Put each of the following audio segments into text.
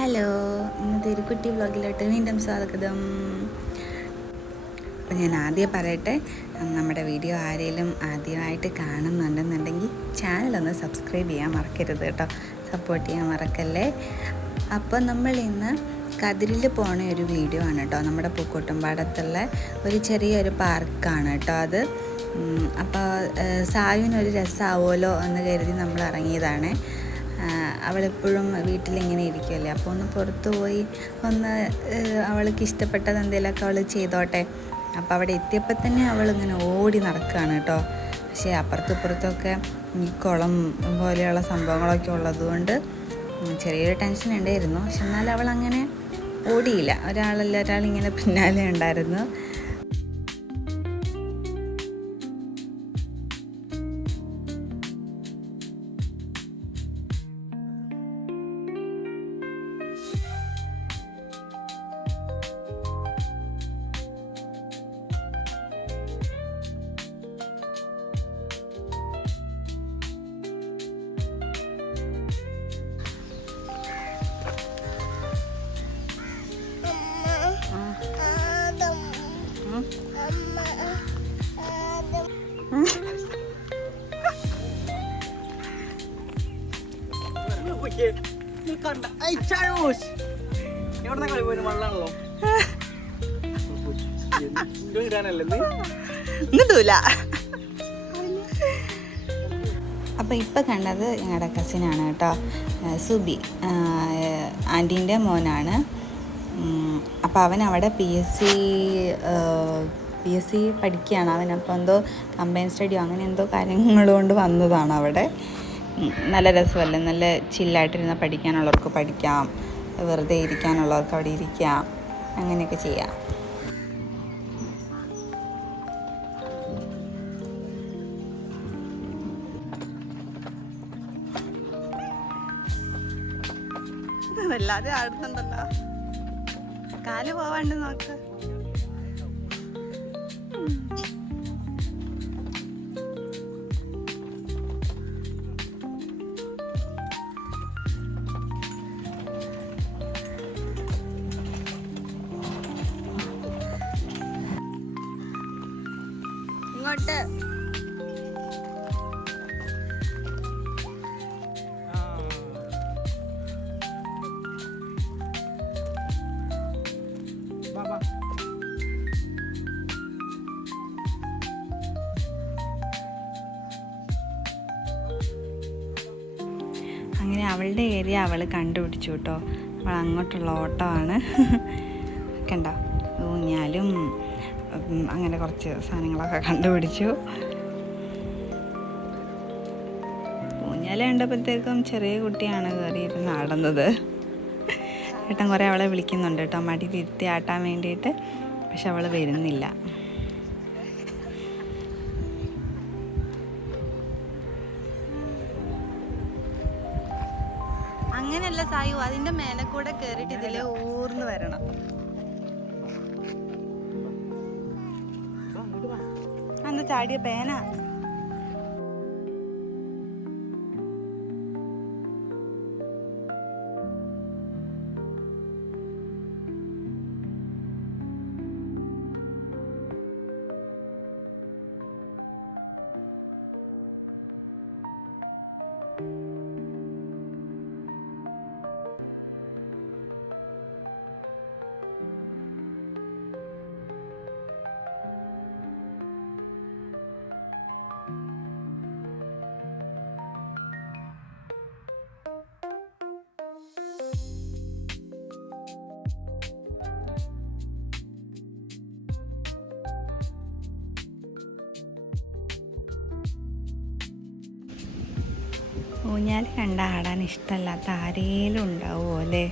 Hello, ഇന്നത്തെ ഒരു കുട്ടി വ്ളോഗിലോട്ട് വീണ്ടും സ്വാഗതം. അപ്പം ഞാൻ ആദ്യം പറയട്ടെ, നമ്മുടെ വീഡിയോ ആരെങ്കിലും ആദ്യമായിട്ട് കാണുന്നുണ്ടെന്നുണ്ടെങ്കിൽ ചാനലൊന്ന് സബ്സ്ക്രൈബ് ചെയ്യാൻ മറക്കരുത് കേട്ടോ, സപ്പോർട്ട് ചെയ്യാൻ മറക്കല്ലേ. അപ്പോൾ നമ്മൾ ഇന്ന് കതിരിൽ പോണ ഒരു വീഡിയോ ആണ് കേട്ടോ. നമ്മുടെ പൂക്കോട്ടുംപാടത്തുള്ള ഒരു ചെറിയൊരു പാർക്കാണ് കേട്ടോ അത്. അപ്പോൾ സായുവിനൊരു രസമാവുമല്ലോ എന്ന് കരുതി നമ്മൾ ഇറങ്ങിയതാണ്. അവളെപ്പോഴും വീട്ടിലിങ്ങനെ ഇരിക്കുമല്ലേ, അപ്പോൾ ഒന്ന് പുറത്തു പോയി ഒന്ന് അവൾക്ക് ഇഷ്ടപ്പെട്ടത് എന്തെങ്കിലുമൊക്കെ അവൾ ചെയ്തോട്ടെ. അപ്പോൾ അവിടെ എത്തിയപ്പോൾ തന്നെ അവളിങ്ങനെ ഓടി നടക്കുകയാണ് കേട്ടോ. പക്ഷേ അപ്പുറത്തും ഇപ്പുറത്തൊക്കെ ഈ കുളം പോലെയുള്ള സംഭവങ്ങളൊക്കെ ഉള്ളതുകൊണ്ട് ചെറിയൊരു ടെൻഷൻ ഉണ്ടായിരുന്നു. പക്ഷെ എന്നാലും അവളങ്ങനെ ഓടിയില്ല, ഒരാളിങ്ങനെ പിന്നാലെ ഉണ്ടായിരുന്നു. അപ്പം ഇപ്പം കണ്ടത് ഞങ്ങളുടെ കസിനാണ് കേട്ടോ, സുബി, ആൻറ്റീൻ്റെ മോനാണ്. അപ്പോൾ അവൻ അവിടെ PSC പഠിക്കുകയാണ് അവൻ. അപ്പോൾ എന്തോ കമ്പൈൻ സ്റ്റഡിയോ അങ്ങനെ എന്തോ കാര്യങ്ങളുകൊണ്ട് വന്നതാണ് അവിടെ. നല്ല രസമല്ലേ, നല്ല ചില്ലായിട്ടിരുന്ന് പഠിക്കാനുള്ളവർക്ക് പഠിക്കാം, വെറുതെ ഇരിക്കാനുള്ളവർക്ക് അവിടെ ഇരിക്കാം, അങ്ങനെയൊക്കെ ചെയ്യാം. വല്ലാതെ ആടുന്നുണ്ടല്ലോ, കാല് പോവാണ്ട് നോക്ക്. ഇങ്ങോട്ട് അങ്ങനെ അവളുടെ ഏരിയ അവൾ കണ്ടുപിടിച്ചു കേട്ടോ. അവൾ അങ്ങോട്ടുള്ള ഓട്ടമാണ് കണ്ടോ, ഊഞ്ഞാലും അങ്ങനെ കുറച്ച് സാധനങ്ങളൊക്കെ കണ്ടുപിടിച്ചു. ഊഞ്ഞാൽ കണ്ടപ്പോഴത്തേക്കും ചെറിയ കുട്ടിയാണ് കയറിയിരുന്ന് ആടുന്നത്. ഏട്ടൻ കുറേ അവളെ വിളിക്കുന്നുണ്ട് കേട്ടോ, മടിയിലിരുത്തി ആട്ടാൻ വേണ്ടിയിട്ട്. പക്ഷെ അവൾ വരുന്നില്ല. അങ്ങനെയല്ല സായു, അതിൻ്റെ മേലെ കൂടെ കയറിയിട്ട് ഇതിലെ ഊർന്ന് വരണം. അന്ന് ചാടിയ പേന. ഊഞ്ഞാൽ കണ്ട ആടാൻ ഇഷ്ടമല്ലാത്ത ആരേലും ഉണ്ടാവുമോ അല്ലേ?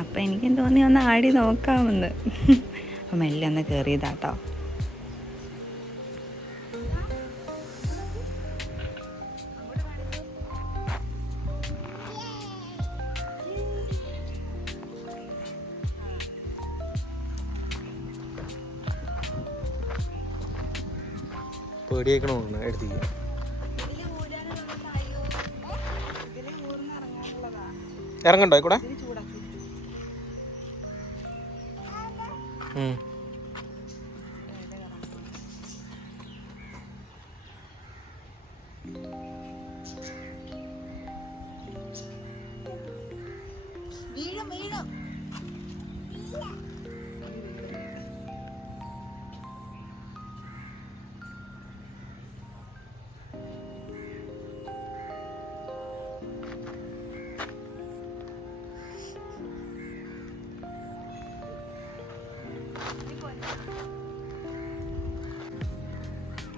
അപ്പം എനിക്കും തോന്നി ഒന്ന് ആടി നോക്കാമെന്ന്. അപ്പം മെല്ലെ ഒന്ന് കയറിയതാട്ടോ. പേടിയേക്കണോ എടുത്തില്ല. ഇറങ്ങണ്ടോ കൂടെ?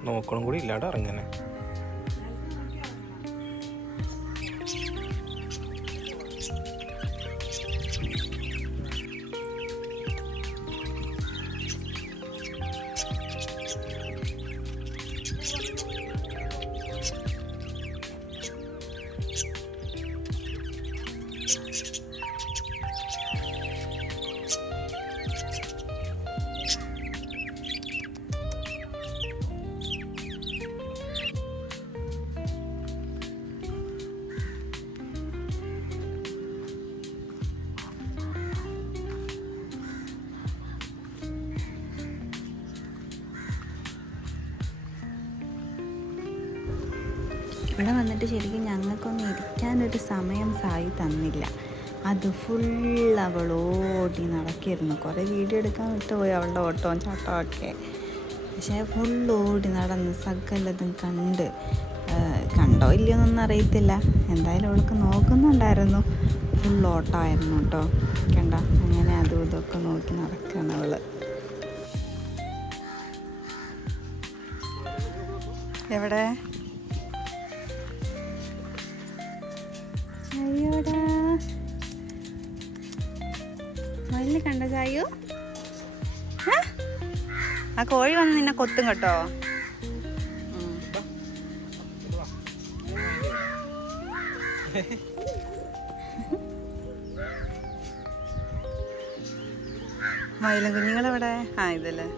നോക്കണം കൂടി ഇല്ലാണ്ട് ഇറങ്ങനെ. ഇവിടെ വന്നിട്ട് ശരിക്കും ഞങ്ങൾക്കൊന്നും ഇരിക്കാനൊരു സമയം സായി തന്നില്ല. അത് ഫുൾ അവൾ ഓടി നടക്കിയിരുന്നു. കുറേ വീഡിയോ എടുക്കാൻ വിട്ടുപോയി അവളുടെ ഓട്ടവും ചാട്ടവും ഒക്കെ. പക്ഷേ ഫുൾ ഓടി നടന്ന് സകലതും കണ്ടോ ഇല്ലയോ എന്നൊന്നും അറിയത്തില്ല. എന്തായാലും അവൾക്ക് നോക്കുന്നുണ്ടായിരുന്നു. ഫുൾ ഓട്ടമായിരുന്നു കേട്ടോ. കണ്ട അങ്ങനെ അതും ഇതൊക്കെ നോക്കി നടക്കുകയാണ് അവൾ. എവിടെ അയ്യോടാ മയില് കണ്ട ചായോ? ആ കോഴി വന്ന് നിന്നെ കൊത്തും കേട്ടോ. മയിലും കുഞ്ഞുങ്ങളെവിടെ? ആ ഇതല്ലേ.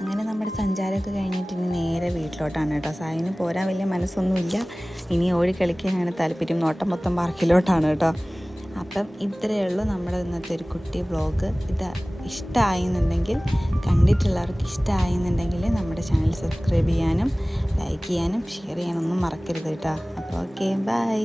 അങ്ങനെ നമ്മുടെ സഞ്ചാരമൊക്കെ കഴിഞ്ഞിട്ട് ഇനി നേരെ വീട്ടിലോട്ടാണ് കേട്ടോ. സായിന് പോരാൻ വലിയ മനസ്സൊന്നുമില്ല. ഇനി ഓടി കളിക്കാനാണ് താല്പര്യം. നോട്ടം മൊത്തം പാർക്കിലോട്ടാണ് കേട്ടോ. അപ്പം ഇത്രയേ ഉള്ളൂ നമ്മുടെ ഇന്നത്തെ ഒരു കുട്ടി വ്ളോഗ്. ഇത് ഇഷ്ടമായെന്നുണ്ടെങ്കിൽ, കണ്ടിട്ടുള്ളവർക്ക് ഇഷ്ടമായെന്നുണ്ടെങ്കിൽ നമ്മുടെ ചാനൽ സബ്സ്ക്രൈബ് ചെയ്യാനും ലൈക്ക് ചെയ്യാനും ഷെയർ ചെയ്യാനൊന്നും മറക്കരുത് കേട്ടോ. അപ്പോൾ ഓക്കെ, ബൈ.